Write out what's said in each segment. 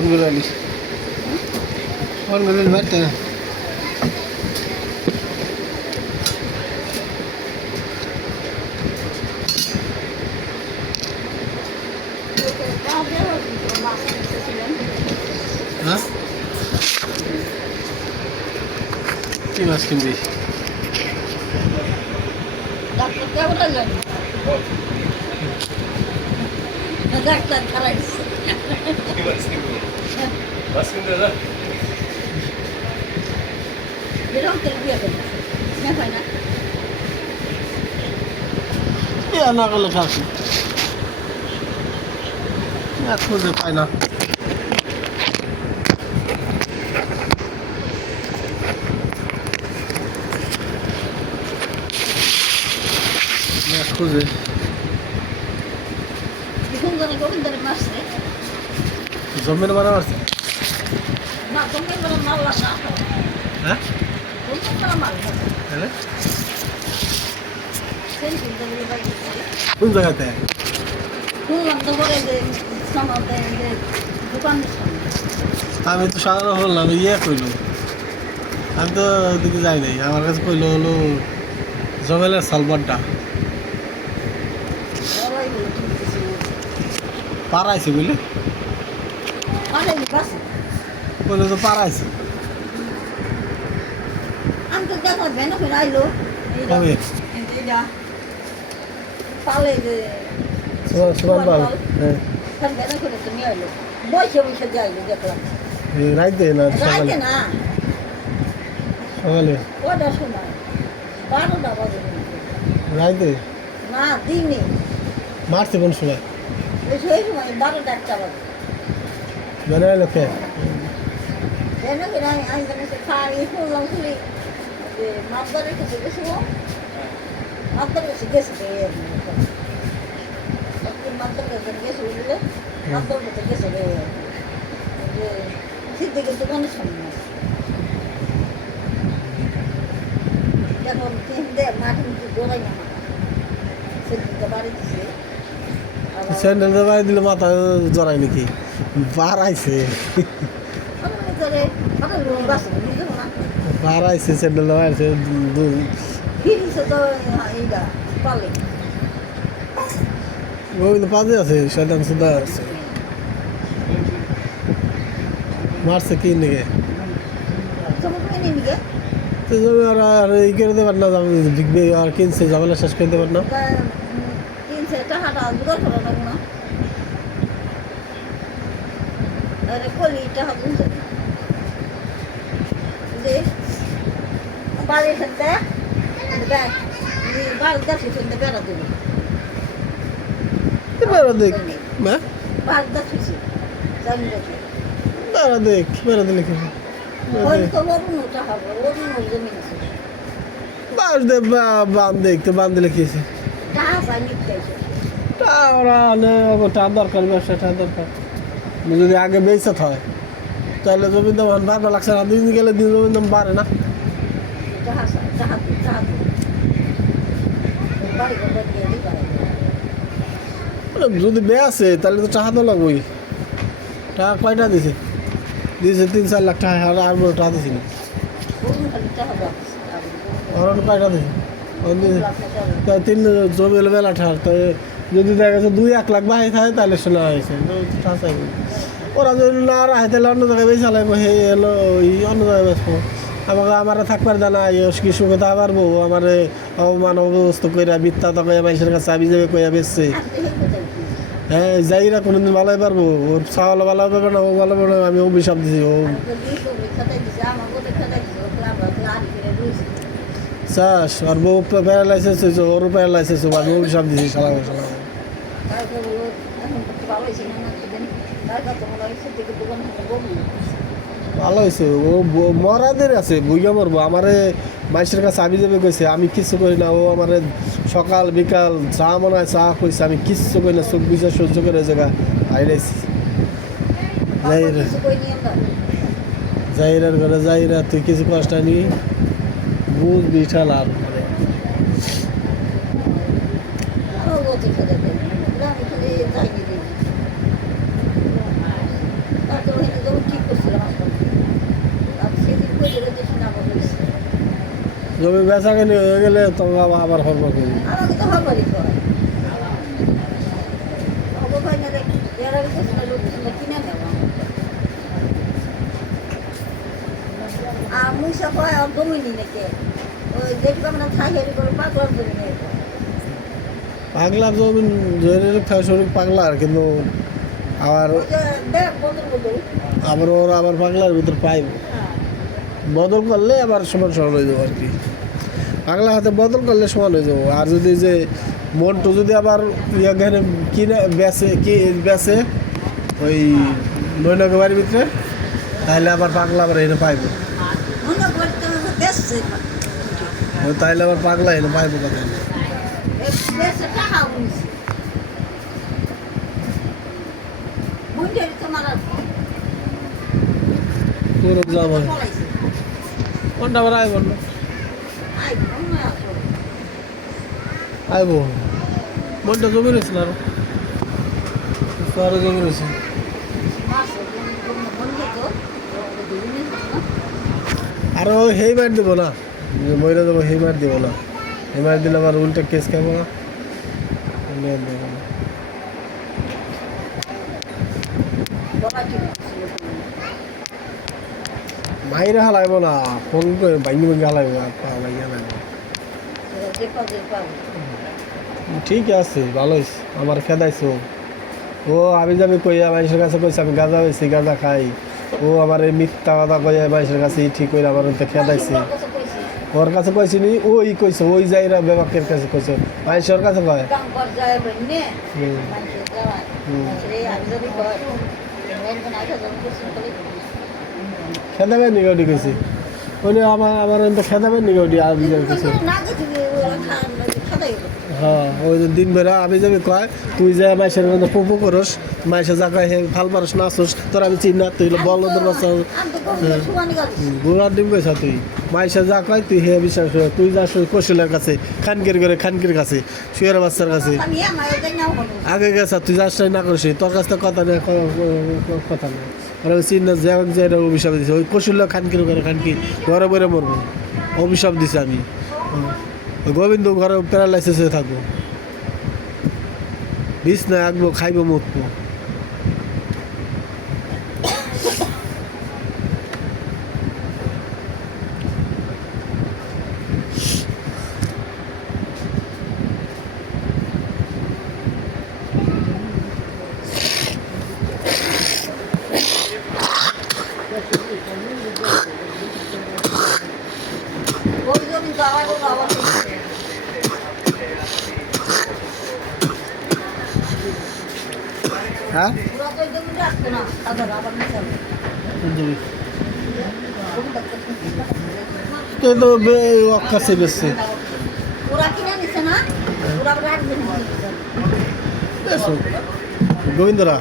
phone করে আলিস phone করে বাড়তে না হ্যাঁ কি মাছ কিনবি ডাক্তার খারাপ এরকম তেল দিয়ে দেবে না হয় না না করলে খাচ্ছি খুঁজে পাই না খুঁজে গোবিন্দের মাছ জমির মারা মারছে না জমির মারলা না হ্যাঁ মাল তাহলে কোন জায়গাতে আমি তো সাধারণ হলাম কইল আমি তো ওদিকে যাই নাই আমার কাছে কইলো হলো জমেলের সালবারটা পাড়াইছে বুঝলি কইলো তো পাড়াইছে আমি তো দেখো ভেন করে আইলো কবে পালে যে সুমান পাল হ্যাঁ ভেন করে তুমি আইলো বসে বসে যাইলো দেখলাম রাইতে না সকালে না সকালে ওটা সময় 12টা বাজে রাইতে না দিনে মারছে কোন সময় ওই সময় 12টা 1টা বাজে বেড়ে লোকে ভেন করে আমি জানি খাই শুনলাম শুনি যে মাছদারের কাছে গেছিল মাছদারের কাছে গেছে মাছদারের কাছে গেছে বুঝলে মাছদারের কাছে গেছে যে সিদ্দিকের দোকানের সামনে এখন মাঠে মুখে দৌড়াই না সিদ্দিককে বাড়ি দিছে স্যান্ডেল বাড়ি দিলে মাথা জড়াই নাকি পাড়াইছে পাড়াইছে স্যান্ডেল বাড়িছে গোবিন্দ পাঁচে আছে শয়তান সুদা আছে মারছে কি নাকি তো জমি আর ই করে দেবার না বিকবে আর কিনছে ঝামেলা শেষ করে দেবার না বাড়ি খেতে বাড়ি গাছে খেতে বেড়া দেবে বেড়া দেখ হ্যাঁ বাড়ি গাছে জানি রেখে বেড়া দেখ বেড়া দিলে কি বাস দে বান দেখতে বান দিলে কি আছে টাকা দরকার ব্যবসাটা দরকার যদি আগে বেচত হয় তাহলে জমির দাম বাড়বা লাগছে না দিন গেলে দিন জমির দাম বাড়ে না যদি বে আছে তাহলে তো টাকা তো লাগবেই টাকা কয়টা দিছে দিয়েছে 3-4 লাখ টাকা আর বড় টাকা দিছি না আর কয়টা দিছে তিন জমি হলো বেলা ঠার তো যদি দেখা যাচ্ছে 2-1 লাখ বাহি থাকে তাহলে শোনা হয়েছে ওরা যদি না রাখে তাহলে অন্য জায়গায় বেশি চালাইবো হে এলো অন্য জায়গায় বেসবো আমাকে আমার থাকবার জানা কি সুখে তা পারবো আমার অবমান অবস্থ কইরা মিথ্যা তো কইয়া মানুষের কাছে আমি যাবে কইয়া বেচছে হ্যাঁ যাইরা কোনোদিন ভালোই পারবো ওর চাওয়ালা ভালো পাবে না ও ভালো পাবে না আমি অভিশাপ দিছি ও চাষ আর বউ প্যারালাইসিস হয়েছে ওরও প্যারালাইসিস হবো আমি অভিশাপ দিছি সালা সালা ভালো হয়েছে ও মরাদের আছে বইয়া মরবো আমারে মানুষের কাছে আমি যাবে কইছে আমি কিচ্ছু করি না ও আমার সকাল বিকাল চা মনে হয় চা কইছে আমি কিচ্ছু করি না চোখ বুঝে সহ্য করে জায়গা আইরাইছি যাইরার ঘরে যাইরা তুই কিছু কষ্ট নি বুঝবি ঠালার তারপরে জমি বেচা কিনে হয়ে গেলে তখন আবার হরব কি আমাকে তো হবারই করে অবকাই না রে এরা কিছু না লোক কিনে নেওয়া আর মুসা হয় আর জমিনি নাকি ওই দেখবে আমরা থাকি এর করে পাগলার জমি নেই পাগলার জমি জয়ের খাওয়া শুরু পাগলার কিন্তু আবার দেখ বদল বদল আবার ওরা আবার পাগলার ভিতর পাইব বদল করলে আবার সমান সমান হয়ে যাবো আর কি পাগলা হাতে বদল করলে সমান হয়ে যাবো আর যদি যে মনটু যদি আবার এখানে কিনে বেচে ওই নৈনকে বাড়ির ভিতরে তাহলে আবার পাগলা আবার এনে পাইব মনে করতে হবে দেশে তাহলে আবার পাগলা এনে পাইব কথা দেশে টাকা উনিছে মুন্ডে তোমার তোর যাবো পলাইছে কোনটা আবার আইব না আই মনে আছে আইব মনটা জমি রয়েছে না আরো জমি রয়েছে আরো হেই মার দেবো না যে মহিলা যাবো হেই মার দেবো না হেই মার দিলে আবার উল্টা কেস খাবো না দেবো না মাইরে হালাইব না ফোন করে ভাঙ্গি ভাঙ্গি হালাইব ভাঙ্গি হালাইব ঠিক আছে ভালো হয়েছে আমার খেদাইছো ও আমি যাবি কইয়া মানুষের কাছে কইছে আমি গাঁজা হয়েছি গাঁজা খাই ও আমার এই মিথ্যা কথা কইয়া মানুষের কাছে ঠিক করে আমার খেদাইছে ওর কাছে কইছি নি ওই কইছে ওই যাইরা বেবাকের কাছে কইছে মানুষের কাছে কয় খেদাবে নিগডি কইছি ওই আমার খেদাবে নিগডি আর কইছে হ্যাঁ ওই দিন বেড়া আমি যাবি কয় তুই যে মাইসের মধ্যে পুপু করস মাইসে যা কয় হে ফাল পারস নাচস তোর আমি চিন না তুই বলদের বাচ্চা বুড়ার ডিম কইস তুই মাইসে যা কয় তুই হে বিশ্বাস তুই যাস কৌশলের কাছে খানকির কাছে শুয়ের বাচ্চার কাছে আগে গেছ তুই যাস না করিস তোর কাছ থেকে কথা নেই কথা নেই আর ওই চিন না যে অভিশাপ দিছে ওই কৌশল্য খানকির ঘরে বরে মরবো অভিশাপ দিছে আমি গোবিন্দ ঘরে প্যারালাইসিস হয়ে থাকবো বিছনা আঁকবো খাইবো মুতবো হ্যাঁ তো কাছে বেশি গোবিন্দরা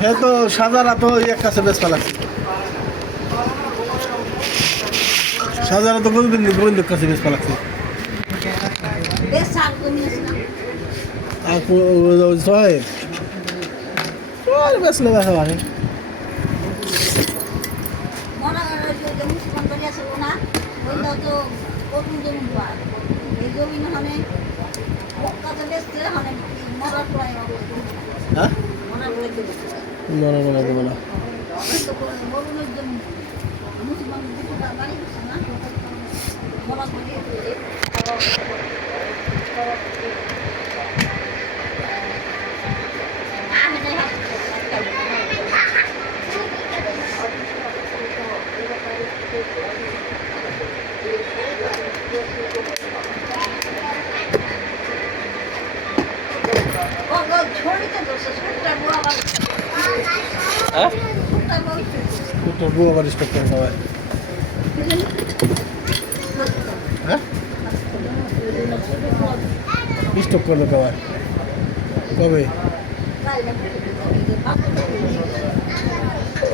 হ্যাঁ তো সাজারা তো এক কাছে বেশ লাগছে সাজারা তো গোবিন্দের কাছে বেশ লাগছে আর বেশ লেগে পারে হ্যাঁ মনে দেবো না আবার স্টক করে সবাই হ্যাঁ স্টক করবে কবে কবে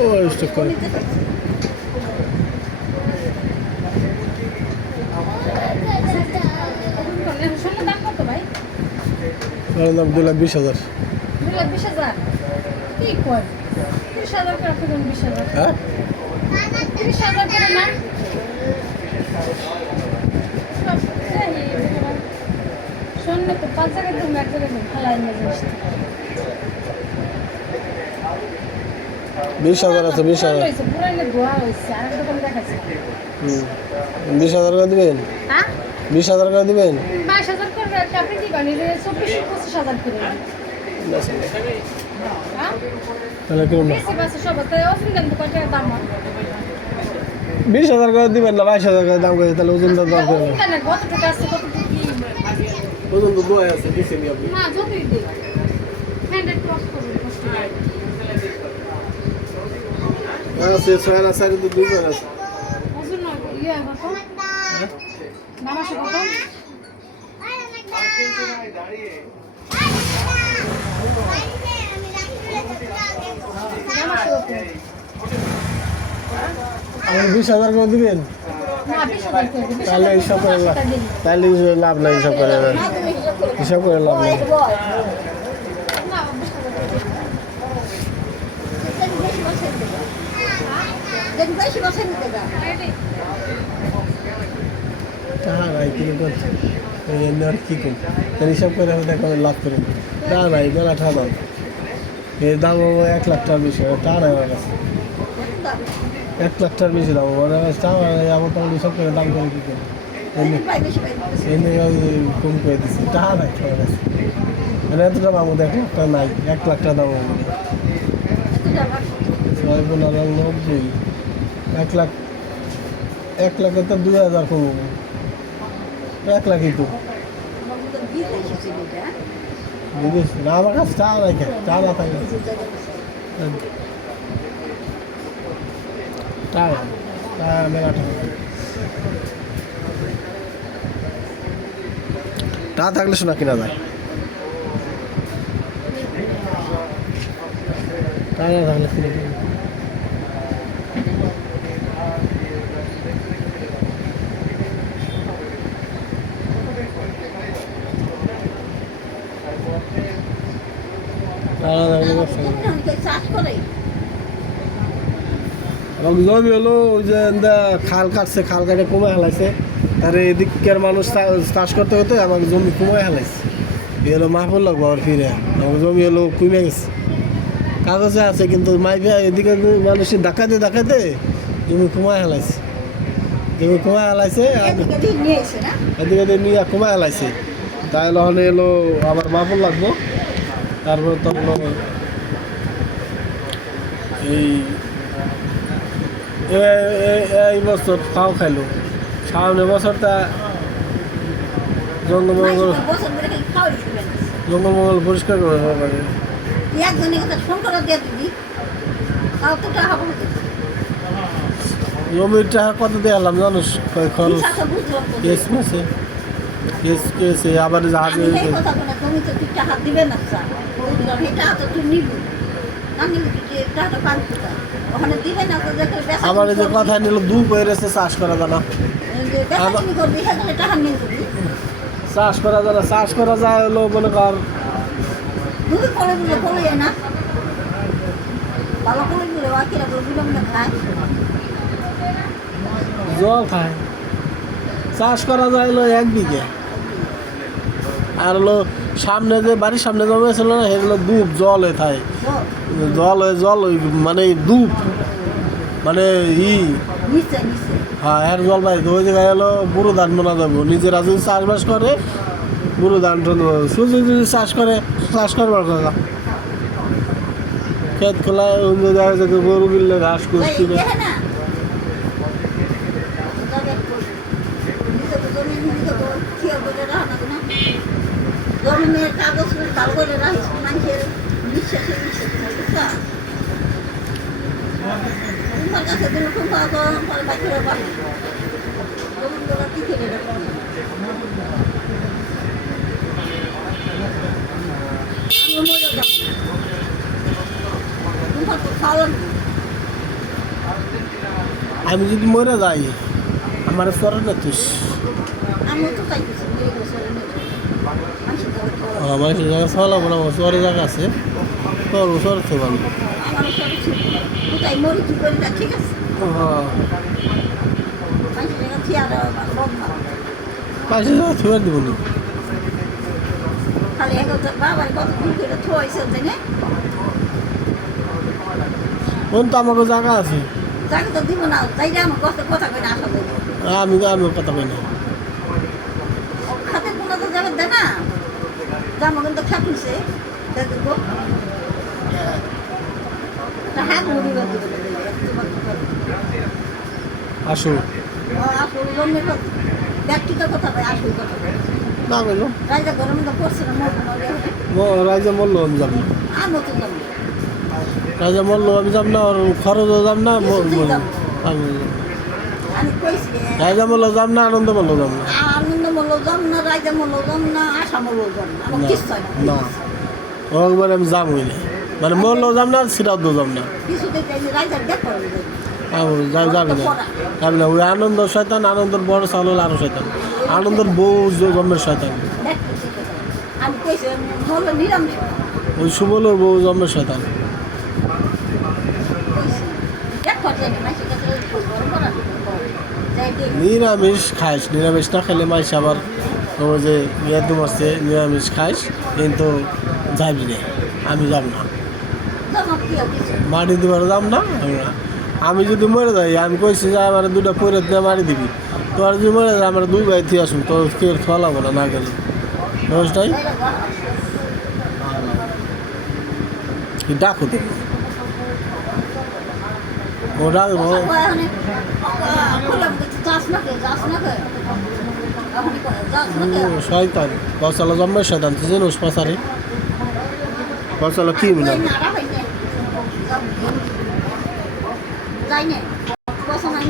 ও স্টক করে দাম 2,20,000 2,20,000 কি কয় 30,000 করে 20,000 হ্যাঁ 30,000 করে না শূন্য তো 5 জায়গায় তুমি এক জায়গায় ফেলাই নিয়ে যাস 20,000 আছে 20,000 পুরাইলে ধোয়া হয়েছে আর একটা দোকান দেখাচ্ছে 20,000 করে দিবেন হ্যাঁ 20,000 করে দিবেন 22,000 করে একটা আপনি দিবেন 24-25,000 করে হ্যাঁ তাহলে কিরকম বেশি বাসে সব তাই অসুবিধা নেই কত টাকা দাম হয় 20,000 করে দিবেন না 22,000 করে দাম করে তাহলে ওজনটা দর করে অসুবিধা নেই কতটুকু আছে কতটুকু কি ওজন তো দোয়া আছে দিছেন আপনি না যতই দিই হ্যান্ডেড ক্রস করবেন কষ্ট করে আছে ছয় না সাড়ে তো দুই করে আছে ওজন নয় ইয়ে কত নামাসে কত নামাসে কত আমার 20,000 করে দিবেন না 20,000 করে দিই তাহলে এইসব করে লাভ তাহলে লাভ নাই এইসব করে হিসাব করে লাভ নাই না 20,000 করে দিই বেশি বছর নিতে গা টাকা নাই কিনে করছে আর কি করি তাহলে হিসাব করে দেখো লাভ করে টাকা নাই মেলা টাকা দাম এর দাম হবো 1 লাখ টাকার বেশি টাকা নাই আমার কাছে 1 লাখ টাকার বেশি দাম আমার কাছে টাকা নাই মোটামুটি সব করে দাম করে কি করে এনে কম করে দিচ্ছি টাকা নাই আমার কাছে মানে এতটা দাম 1 লাখ টাকা নাই 1 লাখ টাকা দাম হবে 6,90 1 লাখ 1 লাখে তো 2,000 কম হবে 1 লাখই তো বুঝিস না আমার কাছে চা নাই চা না থাকে টাকা মেলা টাকা থাকলে শোনা কিনা যায় টাকা না থাকলে কিনে চাষ করে জমি হলো ওই যে খাল কাটছে খাল কাটে কমে হেলাইছে আর এদিকের মানুষ চাষ করতে করতে আমাকে জমি কমে হেলাইছে এ হলো মাহফুল লাগবো আর ফিরে আমার জমি হলো কমে গেছে কাগজে আছে কিন্তু মাইফিয়া এদিকে মানুষের ডাকাতে জমি কমে হেলাইছে জমি কমে হেলাইছে এদিকে নিয়ে কমে হেলাইছে তাহলে হলে এলো আবার মাহফুল লাগবো তারপর তো হলো এই বছর খাও খাইলো সামনে বছরটা জঙ্গলমঙ্গল পরিষ্কার করে পারে জমির টাকা কত দেওয়ালাম জানোস খরচ এস মাসে এস কেসে আবার জাহাজে আমার যে কথা নিল দু পেরেছে চাষ করা জানা চাষ করা জানা চাষ করা যায় হলো মনে কর জল খায় চাষ করা যায় হলো 1 বিঘে আর হলো সামনে যে বাড়ির সামনে জমি ছিল না সেগুলো ডুব জল হয়ে থাকে জল মানে ডুব মানে হ্যাঁ এর জল বাড়ি ওই জায়গায় হলো বুড়ো ধান বোনা যাবো নিজেরা যদি চাষবাস করে বুড়ো ধান শুধু যদি চাষ করবার কথা ক্ষেত খোলায় অন্য জায়গায় থেকে গরু কিনলে ঘাস করছি না কাগজ ভালো করে রাখিস মানুষের বিশ্বাসে তোমার কাছে দিল খুব পরে বাকিরা পাবে জমিগুলো কি করে আমি যদি মরে যাই আমার সরে না তুই আমি তো চাইতেছি আমার জায়গা চলাবো না সরে জায়গা আছে তোর সরতে পারবো আমার সরে ছিল কোথায় মরি কি করি না ঠিক আছে হ্যাঁ মানুষের জায়গা চেয়ার বদনা পাশে যাওয়া থুয়ে দিব না খালি এখন বাবার কত ভুল করে থোয়াইছে জানে কোন তো আমাকে জায়গা আছে তাকে তো দিব না তাই যে আমার কষ্ট কথা কই না আসা বলি আমি কথা কই না খাতে কোনো তো যাবে দে না জামা কিন্তু খাটুছে দেখো তা হাত মুড়ি বাকি আসো আসল জন্মের কথা ব্যক্তিগত কথা ভাই আসল কথা না কইলো রাজা গরম তো পড়ছে না মনে রাজা মরলো আমি যাব না আমি তো যাবো রাজা মরলো আমি যাব না আর খরচও যাব না আমি আমি কইছি রাজা মরলো যাব না আনন্দ মরলো যাব না আনন্দ মূল্য যাম না রাজা মূল্য যাম না আশা মূল্য যাম না আমার কিছু হয় না একবার আমি যাম হইলে মানে মরলো যাব না সিরাও যাব না কিছু দেখতে রাজার দেখ করে যাবি না যাবি না ওই আনন্দ শয়তান আনন্দের বড় চাল হলো আরো শয়তান আনন্দের বউ জন্মের শয়তান আমি কইছি মূল্য নিরামিষ ওই সুবলের বউ জন্মের শয়তান দেখ করে না সেটা গরম করা যাই নিরামিষ খাইস নিরামিষ না খেলে মাইস আবার ওই যে ইয়াদুম আছে নিরামিষ খাইস কিন্তু যাবি না আমি যাব না জমা প্রিয় কিছু মাটি দিবার যাব না আমি যদি মরে যাই আমি কইছি যে আমার দুটা পরে দিয়ে মারি দিবি তোর যদি মরে যায় আমার দুই ভাই থেকে আসুন তো কে ফলাবো না না গেলে রোজটাই ডাকো দেবো ও ডাকবো শয়তান বসালো জন্মের শয়তান তুই জানোস পাশারে বসালো কি মিনা যাই না